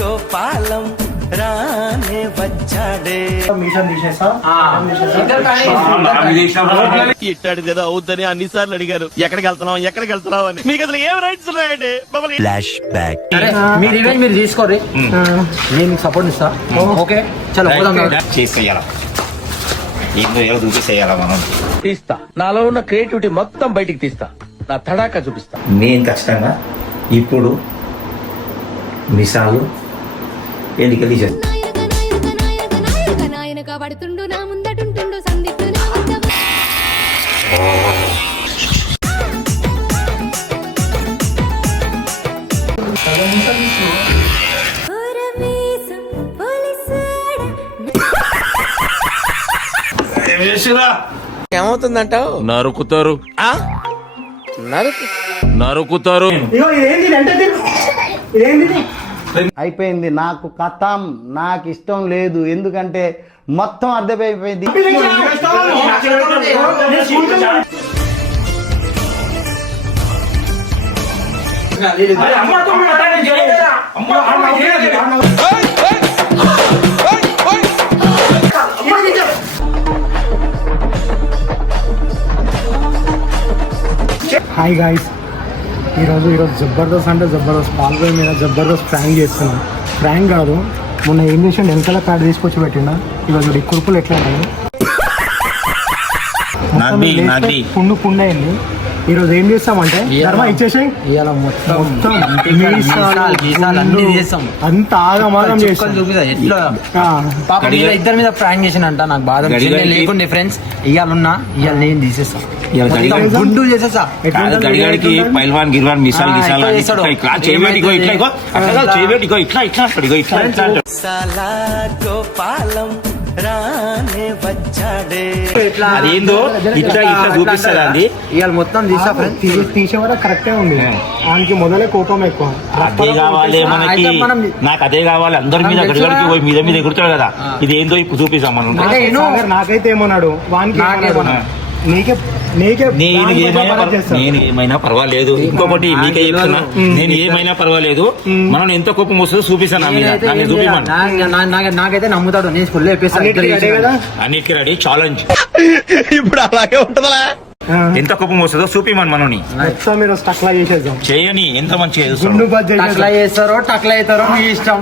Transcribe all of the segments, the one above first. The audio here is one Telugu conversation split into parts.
గోపాలం రానే వచ్చాడే ఇట్టాడు కదా అవుద్దని అన్నిసార్లు అడిగారు ఎక్కడికి వెళ్తున్నావు అని. మీకు అసలు ఏం రైట్స్ ఉన్నాయండి? Flash back. మీరు ఈవెంట్ మీరు తీసుకోరు, నేను సపోర్ట్ ఇస్తా. ఓకే చలో చేసేయాలా ఏదో చూపిసేయాలా మనం. తీస్తా, నాలో ఉన్న క్రియేటివిటీ మొత్తం బయటికి తీస్తా, నా తడాకా చూపిస్తా. నేను ఖచ్చితంగా ఇప్పుడు మిసాలు ఎన్నికలు చేస్తాను. పడుతుండు నా ముందటుంటుండు సందిట్టు నా ఏమవుతుందంటావు? నరుకుతారు నరుకుతారు. అయిపోయింది. నాకు కథం, నాకు ఇష్టం లేదు. ఎందుకంటే మొత్తం అర్థమైపోయింది. హాయ్ గాయ్స్, ఈరోజు జబర్దస్త్ అంటే జబర్దస్త్ పాల్గొని మీద జబర్దస్త్ ప్రాంక్ చేస్తున్నాం. ప్రాంక్ కాదు, మొన్న ఏం చేసిండు, వెనకాల ప్యాడ్ తీసుకొచ్చి పెట్టిండా. ఈరోజు ఈ కురుపులు ఎట్లా ఉన్నాయి, పుండు పుండు అయింది. ఈరోజు ఏం చేస్తామంటే ధర్మ ఇచ్చేసి అంత ఆగమాగం ఇద్దరి మీద ప్రాంక్ చేసినంట. నాకు బాధ లేకుండే ఫ్రెండ్స్. ఇవాళ నేను తీసేస్తా, గుండు చేసేసా. గడిగాడికి పైల్వాన్ గిల్వాన్ మిసాల్ గిసాల్ గోపాలం రానే వచ్చాడే. అదేందో ఇట్లా ఇట్లా చూపిస్తుంది. అది ఇవాళ మొత్తం తీసే వరకు కరెక్టే ఉంది. ఆయనకి మొదలే కోపం ఎక్కువ. అదే కావాలి మనకి, నాకు అదే కావాలి. అందరి మీద గడిగడికి పోయి మీద ఎగురుతాడు కదా. ఇది ఏందో ఇప్పుడు చూపిస్తాం మనం. నాకైతే ఏమన్నాడు, నేను ఏమైనా పర్వాలేదు. ఇంకొకటి మీకే చెప్తున్నా, నేను ఏమైనా పర్వాలేదు. మనం ఎంత కోపం వస్తుందో చూపిస్తాను. నాకైతే నమ్ముతాడు. నేను స్కూల్లో అన్నిటికీ రెడీ ఛాలెంజ్. ఇప్పుడు అలాగే ఉంటుందా? ఎంత కోపం వస్తుందో చూపిమని మనని చేయని. ఎంత మంచి టక్లా చేస్తారో టక్లా అవుతారో మీ ఇష్టం.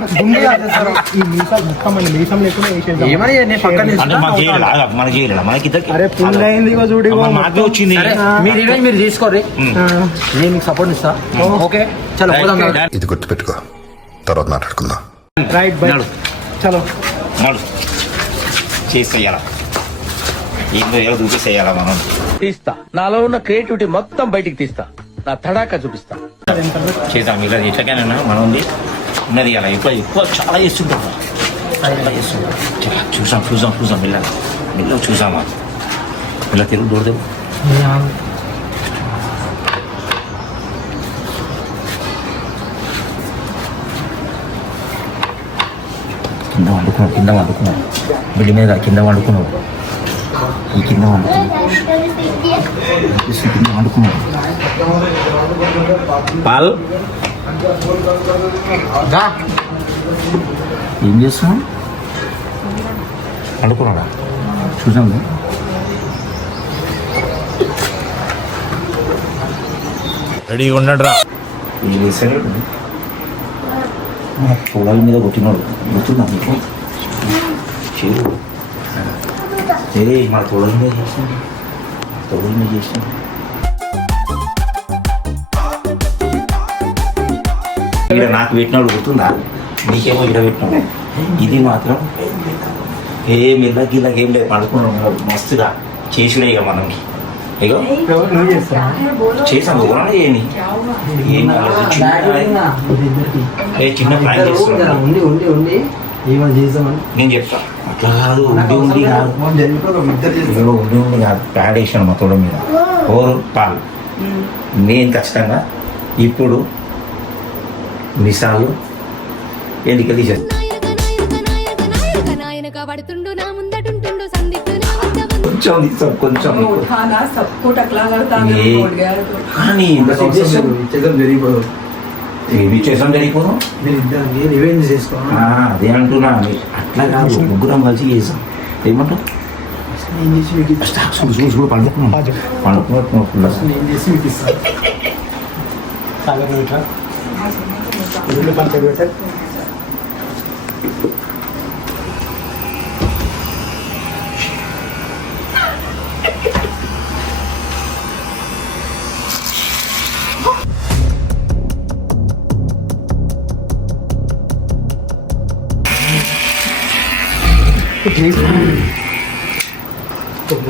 మాకే వచ్చింది. మీరు తీసుకోరు, నేను సపోర్ట్ ఇస్తా. ఓకే చలో ఇది గుర్తుపెట్టుకో, తర్వాత మాట్లాడుకుందాం. రైట్ బై చలో చేసేయాలా ఏదో చూపిసేయాలా మనం. తీస్తా, నాలో ఉన్న క్రియేటివిటీ మొత్తం బయటికి తీస్తా, నా తడాకా చూపిస్తా. చేద్దాం ఇలా ఎట్లాగైనా మనం ఉన్నది అలా ఎక్కువ చాలా చేస్తుంటాం. చూసాం మెల్ల చూసామా ఇలా తెలుగు దూరదేవు. కింద వండుకున్నావు బిల్లి మీద కింద వండుకున్నావు. ఈ కింద వండుకున్నావు పాల్ ఏం చేస్తున్నావు? వండుకున్నాడా? చూసాము రెడీగా ఉండరా. ఏం చేశాడు? పొలాల మీద కొట్టినాడు. గుర్తుందా నీకు? చేరు మన తొడల మీద చేసాను. ఇక్కడ నాకు పెట్టినాడు గుర్తుందా? నీకేమో ఇక్కడ పెట్టినాడు. ఇది మాత్రం ఏం ఇళ్ళకేం లేదు. పడుకున్నాం మస్తుగా చేసిడే ఇక మనం. ఇగో చేసాను ఏమి చిన్న ప్రాంక్ చేస్తున్నాను. నేను చెప్తా అట్లా కాదు. ఉండి కాదు ప్యాడ్ వేసాను మా తోడ మీద. ఓరు పాలు. నేను ఖచ్చితంగా ఇప్పుడు మిసాలు ఎన్నికలు చేస్తాను. పడుతుండు నా ముందటుంటుండు సందిట్టు నా కొంచెం తీసాం కొంచెం उठाना सबको टकला करता है ये- उठ गया तो కానీ ఇంత ఉద్దేశం ఏమి చేసాం జరిగిపోను రివెంజ్ చేసుకో అదే అంటున్నా అట్లా కాదు ముగ్గురం కలిసి చేసాం ఏమంటావు చూడు చూడు చూడు పండుకున్నాం పండుకున్నట్టున్నాం నేను చేసి మీకు ఇస్తాను సాగర్ ఇట్లా ఇల్లు పంచాయతీ పెట్టారు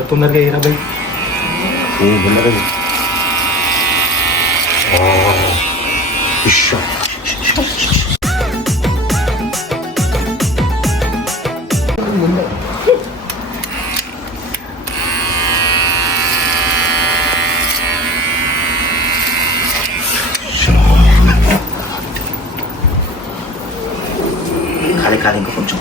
తొందరగా ఏ రాబాయి ఖాళీ ఖాళీ ఇంకా కొంచెం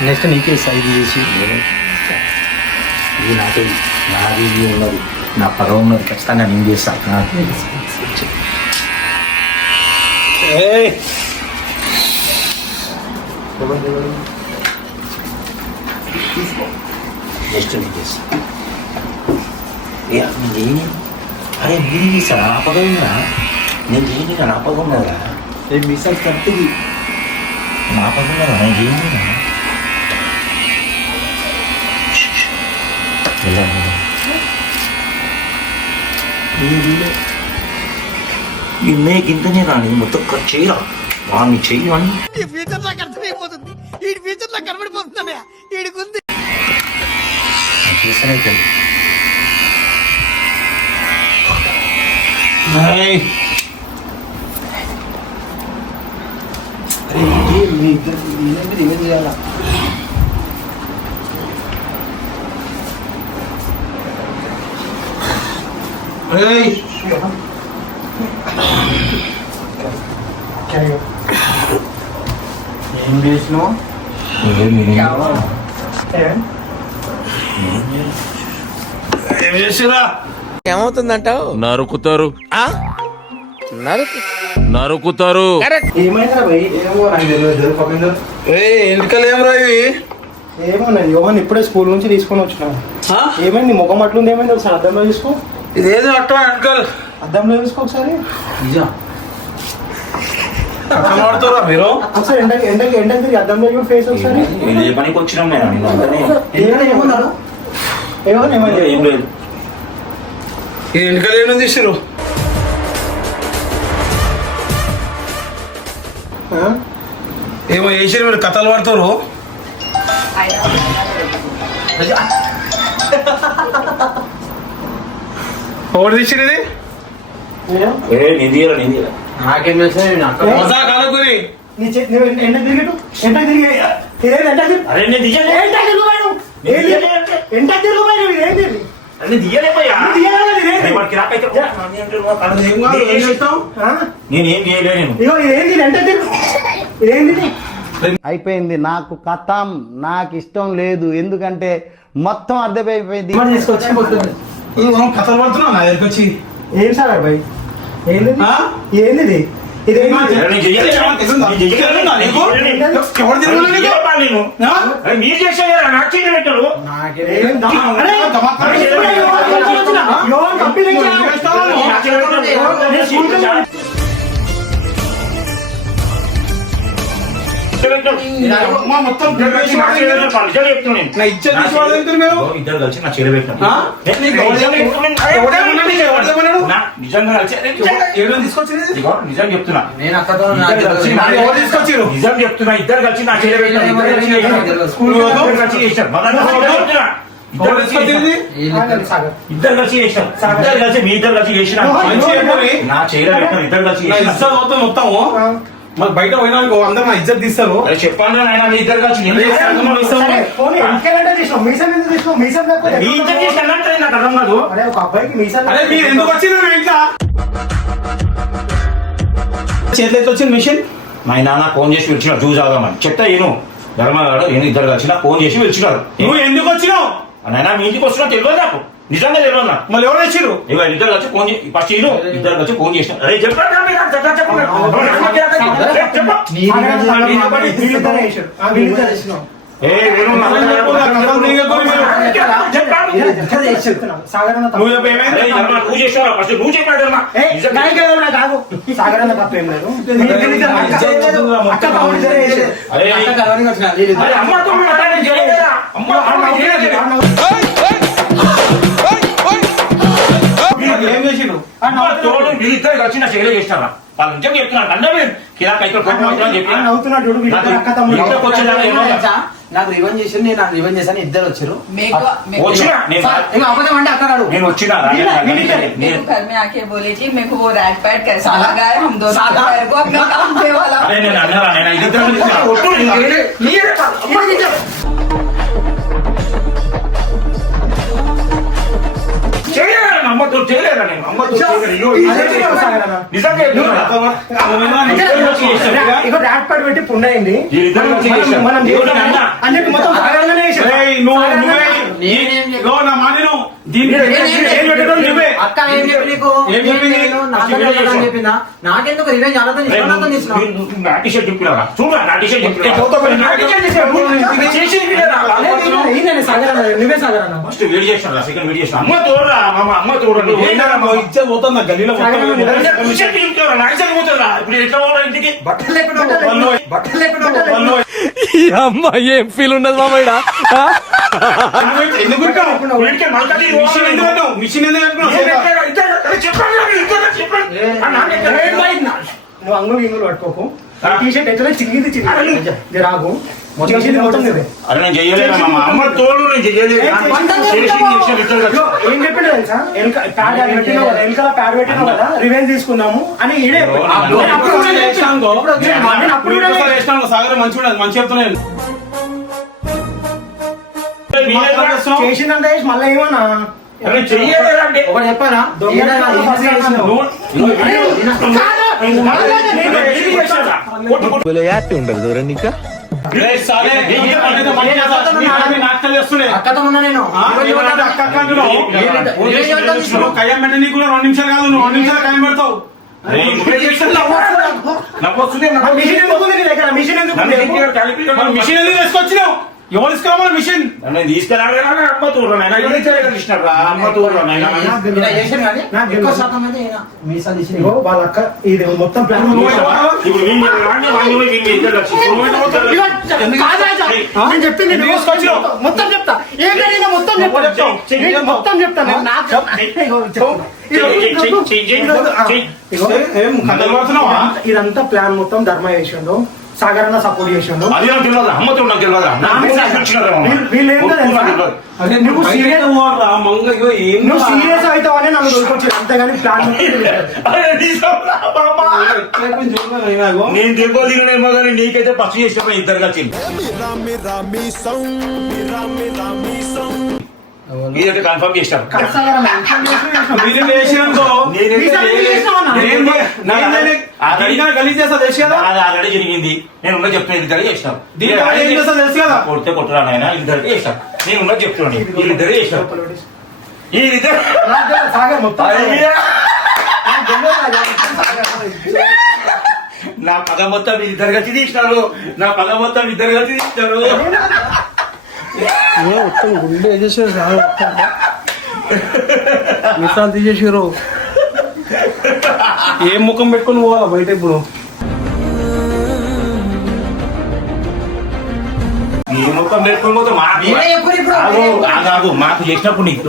నెక్స్ట్ నీకే ఇస్తా ఇది చేసి ఇది నాకే నాది ఇది ఉన్నది నా పగ ఉన్నది ఖచ్చితంగా నేను చేస్తాను నాకు నెక్స్ట్ నేను చేస్తాను నేను అరే మీరు చేస్తాను నా పగ ఉన్నా నేను చేయని నా పగ ఉన్నదా మిసల్ కరెక్ట్ది నా పగ ఉన్నదా నేను చేయని ఇన్నే గింతనే రాని మొత్తం కట్ చేయరా వాడిని చెయ్యని ఈ ఫ్యూచర్ నాకు అర్థమైపోతుంది ఈ ఫ్యూచర్ నాకు కనబడిపోతుందన్నయ్య ఈడికుంది చేస్తేనే మీ ఇద్దరు రివెంజ్ చేయాలా ఏం చేసినావు ఏమవుతుందంటావు నరుకుతారు నరుకుతారు ఏమైనా భయ్ ఏమో నాకు తెలియదు పక్కన ఎందుకలు ఏమరా ఇవి ఏమోనండి యోహన్ ఇప్పుడే స్కూల్ నుంచి తీసుకొని వచ్చిన ఏమైంది ముఖం అట్లుంది ఏమైంది ఒకసారి అద్దంలో చూసుకో ఇదేదో అట్ట అంకల్ అద్దంలో చూసుకో ఒకసారి వాడుతారా మీరు ఒకసారి ఎండకి తిరిగి అద్దంలో చూడు ఫేస్ ఒకసారి ఏ పనికి వచ్చినాం నేను ఏమన్నారు ఏమైంది ఏం లేదు ఇది ఎందుకలు ఏమని తీసారు ఏమో వేసారు మీరు కథలు పడతారు ఎవరు తీసారు ఇది నిందిరా నిందిరా నాకేం మజా కాలకుని నీ చేతి ఎండకి తిరిగట్టు ఎండకి తిరిగి ఇదేంటి ఎండకి అరే నేను దిగలే ఎండకి తిరుగుబాను ఎండకి తిరుగుబాను ఇదేంటి అరే దిగలేపోయా నేనేం చేయలే నేను ఇగో ఇదేంటి ఎండకి తిరుగు ఇదేంటి అయిపోయింది నాకు కథం నాకు ఇష్టం లేదు ఎందుకంటే మొత్తం అర్థమైపోయింది కథలు పడుతున్నావు నా దగ్గరికి వచ్చి ఏం సార్ అబ్బాయి ఏంది ఏంది ఇదేంటి మీరు చేసే నాకు చేయబెట్టారు మొత్తం ఇద్దరు కలిసి నా చీర పెట్టాను నిజంగా కలిసి నిజం చెప్తున్నా నిజం చెప్తున్నా ఇద్దరు కలిసి నా చీర పెట్టాను కలిసి చేశారు ఇద్దరు కలిసి చేశారు ఇద్దరు కలిసి మీ ఇద్దరు కలిసి చేసిన నా చీర పెట్టాను ఇద్దరు కలిసి మొత్తము మాకు బయట పోయినా అందరూ నా ఇజ్జత్ తీస్తారు. చెప్పండి నాయన మీ ఇద్దరు కలిసి నేను సరే, పోనీ, ఇంకేమంటే తీసినావు? మీసం ఎందుకు తీసినావు? మీసం లేకపోతే మీ ఇద్దరు చేసి అన్నట్టు నాకు అర్థం కాదు. అరే, ఒక అబ్బాయికి మీసం అరే మీరు ఎందుకు వచ్చిండ్రు నా ఇంట్లో? చేతిలో వచ్చింది మిషన్. మా నాన్న ఫోన్ చేసి పిలిచినాడు చూసాగామని చెప్తా ఏను ధర్మగాడు నేను ఇద్దరు కలిసి ఫోన్ చేసి పిలిచినాడు. నువ్వు ఎందుకు వచ్చినావు? నాయన మీ ఇంటికి వస్తున్నా తెలియదు నాకు, నిజంగా తెలియదు నాకు. మళ్ళీ ఎవరు వచ్చిండ్రు? ఇవాళ ఇద్దరు వచ్చి ఫోన్ చేసి ఫస్ట్ నేను ఇద్దరు వచ్చి ఫోన్ చేసిన అరే చెప్పండి వీళ్ళిద్దరే చేశారు. వీళ్ళిద్దరే చేసినావు. చెప్తున్నాను. సాగర్ అన్న తప్పు. నువ్వు చెప్పు ఏమైంది? నువ్వు చేసావు ఫస్ట్ నువ్వు చెప్పాడు సాగర్ అన్న తప్పేం లేదు. అక్క బాబు ఇద్దరే చేశారు. ఏం చేసిండు? వీళ్ళిద్దరు వచ్చి నా చేయలే చేసినారా వాళ్ళు నిజం చెప్తున్నాను అందరూ కిరాక్ అయితే నవ్వుతున్నాడు చూడు. వీళ్ళిద్దరు అక్క తమ్ముడు. నాకు రివెంజ్ చేసి నేను నాకు రివెంజ్ చేశాను. ఇద్దరు వచ్చారు. వచ్చినా నేను అబద్ధం అంటే అక్కడ నేను వచ్చినా मेरे घर में आके बोले जी मेरे को वो रैट पैट कैसा लगा है, हम दोनों के पैर को अपना काम दे वाला। అరే నేను అన్నారా నేను ఇద్దరు అమ్మతో చేయలేదా నేను అమ్మతో నిజంగా ఇగో ర్యాట్ ప్యాడ్ పెట్టి పుండైంది. మనం అన్నిటి మొత్తం సాగర్ అన్ననే చేశారు. నా మాటను అక్క ఏం చెప్పి నీకు చెప్పిందా? నాకెందుకు రివెంజ్ అలతో నా టీషర్ట్ చెప్పినారా చూడరా నా టీషర్ట్ సాగర్ అన్న నువ్వే సాగర్ అన్న. ఫస్ట్ వీడియో చేసిన సెకండ్ వీడియో చేసిన అమ్మ తోడరా మామ అమ్మ తోడండి ఇచ్చే పోతుందా గల్లీలో ఇప్పుడు ఎట్లా పోవడం ఇంటికి అమ్మాయి ఏం ఫీల్ ఉండదు మామయ్య. ఎందుకు మిషన్ ఎందుకు నువ్వు అంగులు ఇంగులు పట్టుకోకు. టీషర్ట్ ఎట్లా చిరిగింది చిరిగి రాగు మొత్తం ఇదే. అరే నేను చెయ్యలేదు మామ అమ్మ తోడు నేను చెయ్యలేదు ఏం చెప్పాడు తెలుసా? వెనకాల ప్యాడ్ పెట్టినావు కదా, రివెంజ్ తీసుకున్నాము అని ఈడే సాగర్ మంచిగా మంచి చెప్తున్నాను. చేసిందంటే మళ్ళీ ఏమన్నా చెయ్యలేదండి ఒకటి చెప్పానా? అక్కతో ఉన్నా నేను. కయ్యం పెట్ట నీకు 2 నిమిషాలు కాదు, నువ్వు 2 నిమిషాలు కయ్యం పెడతావు. మిషన్ ఎందుకు తీసుకొచ్చినావు? ఎవరు తీసుకురావాలి మిషన్? నేను తీసుకెళ్ళాలి అమ్మ తోడు అమ్మ తోడు ఎక్కువ శాతం అయితే మీసాలు తీసి వాళ్ళ అక్క ఇది మొత్తం ప్లాన్ ఇప్పుడు నేను చెప్పింది మొత్తం చెప్తా. ఏంటంటే మొత్తం చెప్తాను. ఇదంతా ప్లాన్ మొత్తం ధర్మ చేసిండు, సాగర్ అన్న సపోర్ట్ చేసిండు. నువ్వు సీరియస్ అవుతావని నన్ను దొరికొచ్చాడు అంతేగాని ప్లాన్ నేను దెబ్బతినేమో కానీ నీకైతే పక్షి చేసినప్పుడు ఇద్దరు కలిసి ఇదైతే కన్ఫర్మ్ చేస్తాను. ఆల్రెడీ జరిగింది. నేను ఉన్నది చెప్తున్నాను ఇద్దరు చేసినాను. కొడితే కొట్టరా నాయన ఇద్దరికి చేస్తాను. నేను ఉన్నది చెప్తున్నాను వీళ్ళిద్దరు చేసినాను. నా పగ మొత్తం ఇద్దరు కలిసి తీసినారు. నా పగ మొత్తం ఇద్దరు కలిసి తీసినారు. మొత్తం గుండె వేసేసారు, మిసాలు తీసేసారు. ఏం ముఖం పెట్టుకుని పోవాలా బయట ఇప్పుడు? ఏ ముఖం పెట్టుకుని పోతే మాకు చేసినప్పుడు నీకు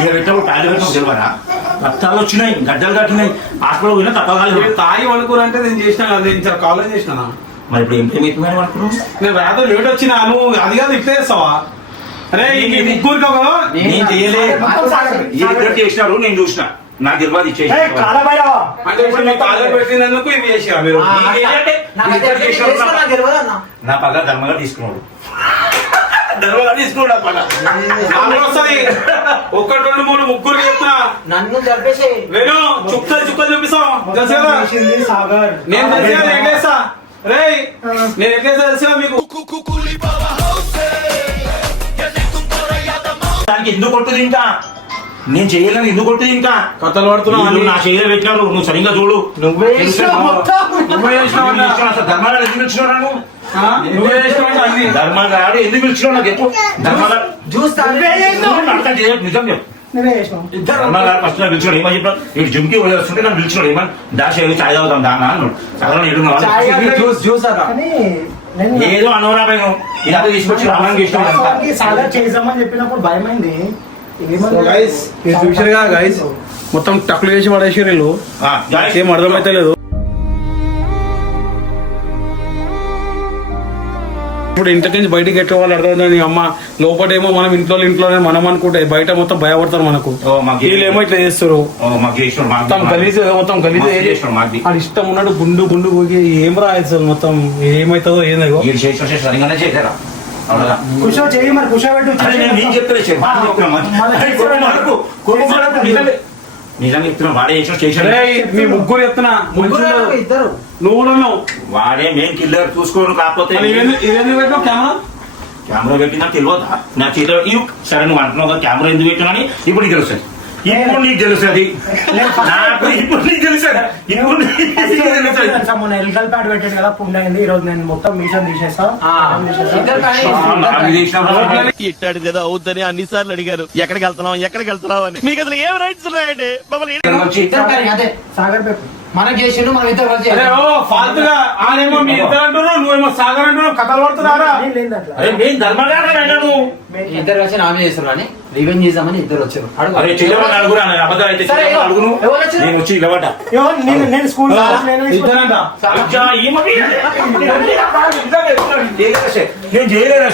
ఇక పెట్టినప్పుడు తాగి పెట్టినప్పుడు తెలియదా? రక్తాలు వచ్చినాయి, గడ్డలు కట్టినాయి, హాస్పిటల్ పోయినా తప్పగాలి. తాగి అనుకోరంటే నేను చేసినా కదా, నేను కాలేజ్ చేసినా. మరి ఇప్పుడు ఏమైపోయింది అనుకున్నావు? నేను రాత్రి లేట్ వచ్చినా, నువ్వు అది కాదు ఇట్లా చేస్తావా? అరే ముగ్గురికి నేను చేయలేదు, ఇద్దరు చేసినారు. నేను చూసిన నాకు తెలియదు ఇచ్చేసి అంటే ఇప్పుడు మీ కాలేజ్ పెట్టినందుకు ఇవి చేసిరా మీరు నా పగ ధర్మంగా తీసుకున్నాడు ధర్మంగా తీసుకున్నాడు ఆ పగ నాకు వస్తుంది 1 2 3 ముగ్గురు చెప్తున్నా నన్ను చంపేసి వేణు చుక్కలు చూపిస్తాం తెలుసు కదా సాగర్ నేను తెలిసి ఎట్లేస్తా రే నేను ఎట్లేస్తా తెలుసా మీకు దానికి ఎందుకు కొట్టుది ఇంకా నేను చేయలేను ఎందుకు కొట్టుది ఇంకా కథలు పడుతున్నావు వీళ్ళు నా చేయలు పెట్టినారు నువ్వు సరిగ్గా చూడు నువ్వే చేసినావు మొత్తం. నువ్వే చేసినావు అన్న. అసలు ధర్మగాడు ఎందుకు పిలిచినావు నన్ను నువ్వే చేసినావు అన్ని ధర్మగాడు ఎందుకు పిలిచినావు నాకు ఎక్కువ ధర్మగాడు జ్యూస్ అర్థం చేయదు నిజం చెప్పు నేనే చేసినాం ధర్మగాడు ఫస్ట్ నాకు పిలిచినాడు ఏమని చెప్పాడు వీడు జిమ్కి వస్తుంటే నన్ను పిలిచినాడు ఏమని దాచి చాయ్ తాగుతాం దానా అన్నాడు సగం జ్యూస్ అన్న కానీ నేను ఏదో అనవరామైన ఇదంతా తీసుకొచ్చి రావడానికి ఇష్టం వాస్తవానికి సాగర్ చేద్దామని చెప్పినప్పుడు భయమైంది గైస్ మీరు చూసారుగా గైస్ మొత్తం టక్లు చేసి పడేసి వీళ్ళు ఏం అర్థమైతే లేదు ఇప్పుడు ఇంటి నుంచి బయటికి ఎట్లా వాళ్ళు అర్థమైంది అమ్మ లోపటేమో మనం ఇంట్లోనే మనం అనుకుంటే బయట మొత్తం భయపడతారు మనకు వీళ్ళేమో ఇట్లా చేస్తారు మొత్తం గలీజ్ మొత్తం గలీజ్ అది ఇష్టం ఉన్నాడు గుండు గుండు పోయి ఏం రాయచ్చు మొత్తం ఏమైతుందో ఏందో సరిగానే చేశారా కుషో చేయి మరి కుషో నిజంగా చెప్తున్నా వాడే చేసిన మీ ముగ్గురు ఎత్తున ఇద్దరు నువ్వు కూడా ఉన్నావు. వాడే మెయిన్ కిల్లర్ చూసుకోను కాకపోతే ఇవన్నీ పెట్టినావు కెమెరా కెమెరా పెట్టినా తెలియదా నా చేతిలో సరే నువ్వు అంటున్నావు కదా కెమెరా ఎందుకు పెట్టినా అని ఇప్పుడు నీకు తెలుస్తుంది ఇప్పుడు నీకు తెలుస్తుంది నాకు ఇప్పుడు నీకు తెలుస్తుంది ఇప్పుడు మొన్న ఎల్కల్ ప్యాడ్ పెట్టాడు కదా పుండైంది ఈ రోజు నేను మొత్తం మీషన్ తీసేస్తా ఇట్టాడిది ఏదో అవుద్దని అన్నిసార్లు అడిగారు ఎక్కడికి వెళ్తున్నావు అని మీకు అసలు ఏం రైట్స్ ఉన్నాయండి మమ్మల్ని అదే సాగర్ పేపర్ మనకి చేసిండు మనం ఇద్దరు కలిసి అరే ఓ ఫాల్తుగా ఆడేమో మీ ఇద్దరు అంటున్నావు నువ్వేమో సాగర్ అంటున్నావు కథలు పడుతున్నారా నేను లేదు అట్లా అరే నేను ధర్మగాడు ఇద్దరు వచ్చి నామే చేస్తారు అని రివెంజ్ చేద్దామని ఇద్దరు వచ్చారు అరే చెల్లెమని అడుగురా నేను అబద్ధాలు అయితే సరే, చెల్లెమని అడుగును ఎవరు వచ్చారు? నేను వచ్చి ఇలవట నేను స్కూల్ ఇద్దరంట నేను చేయలేరా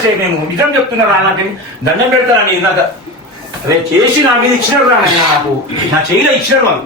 సార్ నేను నిజం చెప్తున్నా నాకు దండం పెడతారా నీ ఇందాక రేపు చేసి నా మీద ఇచ్చినాడు రా నాకు నా చేయలే ఇచ్చినాడు వాళ్ళు